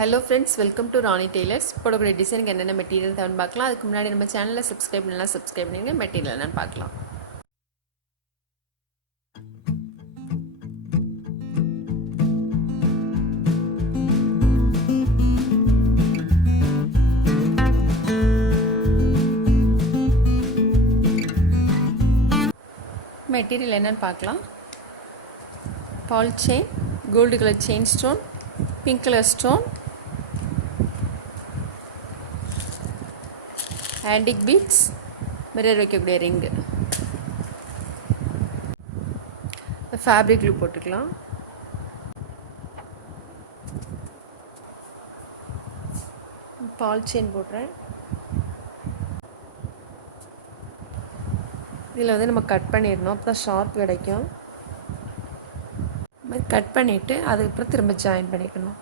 Hello friends, welcome to Ronnie Tailors. போடக்கூடிய டிசைனுக்கு என்னென்ன மெட்டீரியல் தேவைன்னு பார்க்கலாம். அதுக்கு முன்னாடி நம்ம சேனலை சப்ஸ்கிரைப் பண்ணலாம், சப்ஸ்கிரைப் பண்ணுங்க. மெட்டீரியல் என்னன்னு பார்க்கலாம். மெட்டீரியல் என்னன்னு பார்க்கலாம். Ball chain, gold colour chain stone, pink colour stone, antique beads, mirror வைக்கக்கூடிய ரிங்கு. ஃபேப்ரிக் க்ளூ போட்டுக்கலாம். பால் செயின் போடுறேன். இதில் வந்து நம்ம கட் பண்ணிடணும், அப்போ தான் ஷார்ப் கிடைக்கும். இது மாதிரி கட் பண்ணிவிட்டு அதுக்கப்புறம் திரும்ப ஜாயின் பண்ணிக்கணும்.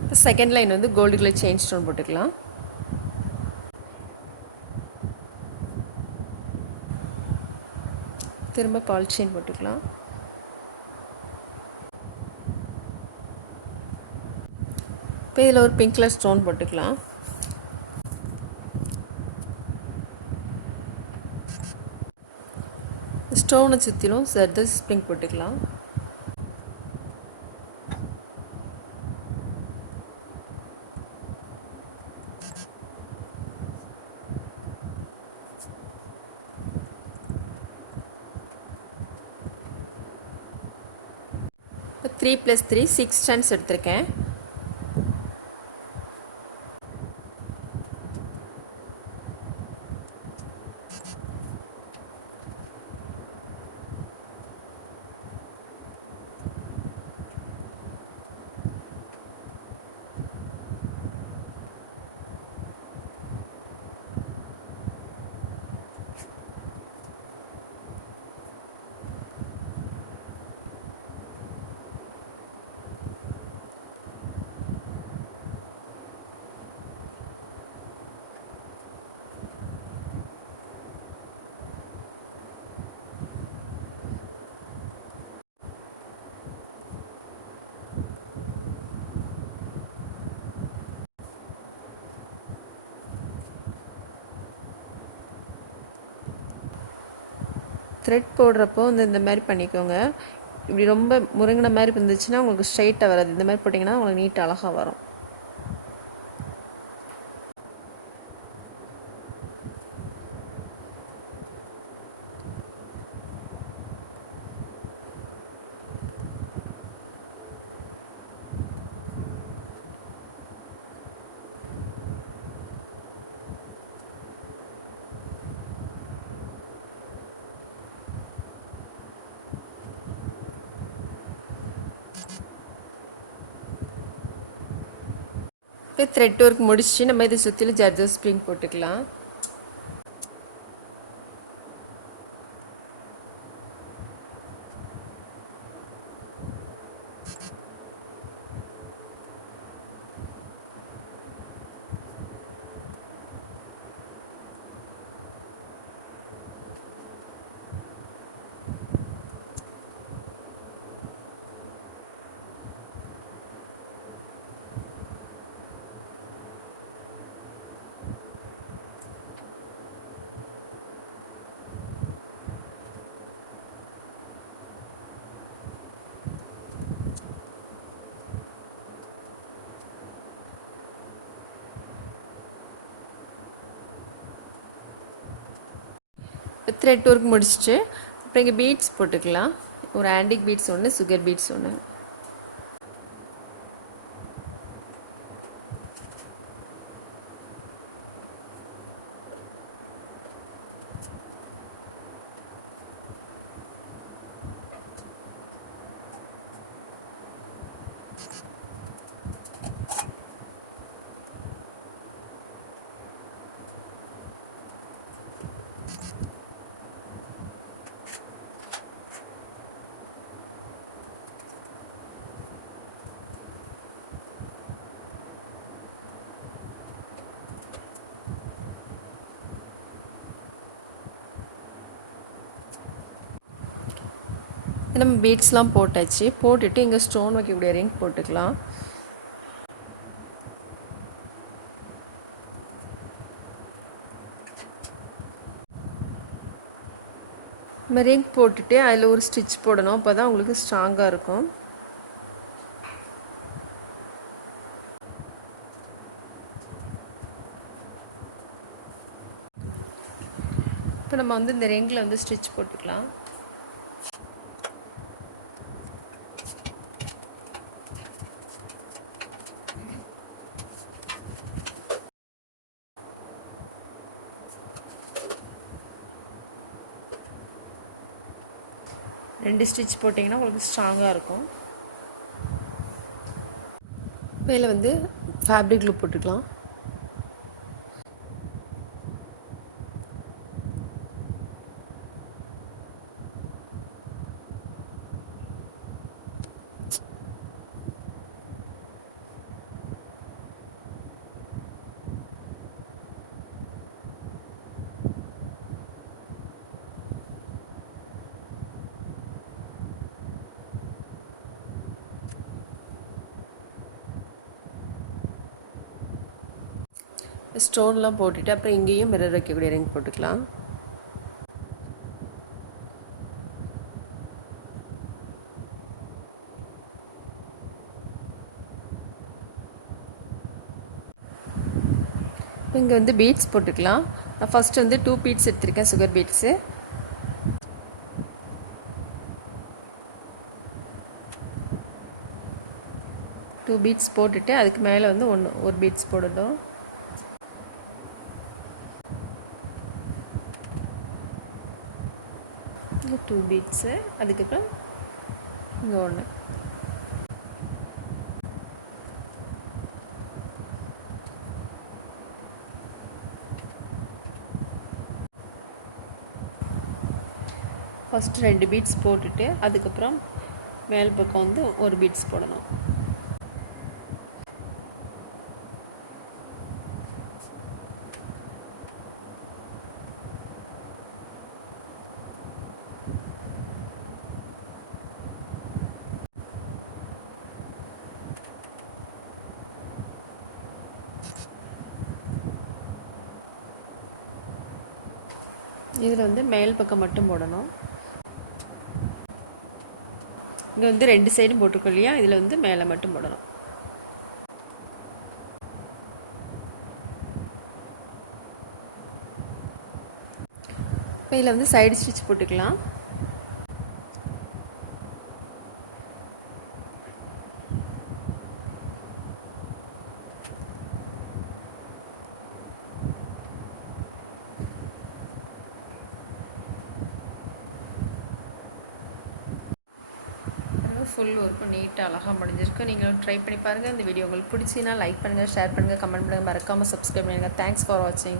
இப்போ செகண்ட் லைன் வந்து கோல்டு கலர் செயின் ஸ்டோன் போட்டுக்கலாம். திரும்ப பால் செயின் போட்டுக்கலாம். இப்போ இதில் ஒரு பிங்க் கலர் ஸ்டோன் போட்டுக்கலாம். ஸ்டோனை சுற்றிலும் ஜர்தோசி ஸ்ப்ரிங் போட்டுக்கலாம். இப்போ 3 + 3 6 ஸ்டாண்ட்ஸ் எடுத்திருக்கேன். த்ரெட் போடுறப்போ வந்து இந்த மாதிரி பண்ணிக்கோங்க. இப்படி ரொம்ப முருங்கின மாதிரி இருந்துச்சுன்னா உங்களுக்கு ஸ்ட்ரைட்டாக வராது. இந்த மாதிரி போட்டிங்கன்னா உங்களுக்கு நீட்டாக அழகாக வரும். இப்போ த்ரெட் ஒர்க் முடிச்சு நம்ம இதை சுற்றிலும் ஜர்தோசி ஸ்ப்ரிங் போட்டுக்கலாம். த்ரெட் ஒர்க் முடிச்சுட்டு அப்புறம் இங்கே பீட்ஸ் போட்டுக்கலாம். ஒரு ஆன்டிக் பீட்ஸ் ஒன்று, சுகர் பீட்ஸ் ஒன்று. நம்ம பீட்ஸ்லாம் போட்டாச்சு. போட்டுட்டு இங்கே ஸ்டோன் வைக்கக்கூடிய ரிங் போட்டுக்கலாம். நம்ம ரிங் போட்டுட்டு அதில் ஒரு ஸ்டிச் போடணும். அப்போ தான் உங்களுக்கு ஸ்ட்ராங்காக இருக்கும். இப்போ நம்ம வந்து இந்த ரிங்கில் வந்து ஸ்டிச் போட்டுக்கலாம். ரெண்டு ஸ்டிச் போட்டிங்கன்னா உங்களுக்கு ஸ்ட்ராங்காக இருக்கும். மேலே வந்து ஃபேப்ரிக் க்ளூ போட்டுக்கலாம். ஸ்டோன்லாம் போட்டுட்டு அப்புறம் இங்கேயும் மிரர் வைக்கக்கூடிய ரிங் போட்டுக்கலாம். இங்கே வந்து பீட்ஸ் போட்டுக்கலாம். நான் ஃபஸ்ட்டு வந்து 2 பீட்ஸ் எடுத்திருக்கேன், சுகர் பீட்ஸு. டூ பீட்ஸ் போட்டுட்டு அதுக்கு மேலே வந்து ஒரு பீட்ஸ் போடணும். இங்கே 2 பீட்ஸு, அதுக்கப்புறம் இங்கே ஒன்று. ஃபஸ்ட்டு 2 பீட்ஸ் போட்டுட்டு அதுக்கப்புறம் மேல் பக்கம் வந்து ஒரு பீட்ஸ் போடணும். இதில் வந்து மேல் பக்கம் மட்டும் போடணும். இங்கே வந்து 2 சைடும் போட்டுக்கோ இல்லையா, இதில் வந்து மேலே மட்டும் போடணும். இப்போ இதில் வந்து சைடு ஸ்டிச் போட்டுக்கலாம். ஃபுல் ஒர்க்கும் நீட்டாக அழகாக முடிஞ்சிருக்கு. நீங்களும் ட்ரை பண்ணி பாருங்கள். இந்த வீடியோ உங்களுக்கு பிடிச்சின்னா லைக் பண்ணுங்கள், ஷேர் பண்ணுங்கள், கமெண்ட் பண்ணுங்கள், மறக்காமல் சப்ஸ்கிரைப் பண்ணுங்கள். தேங்க்ஸ் ஃபார் வாட்சிங்.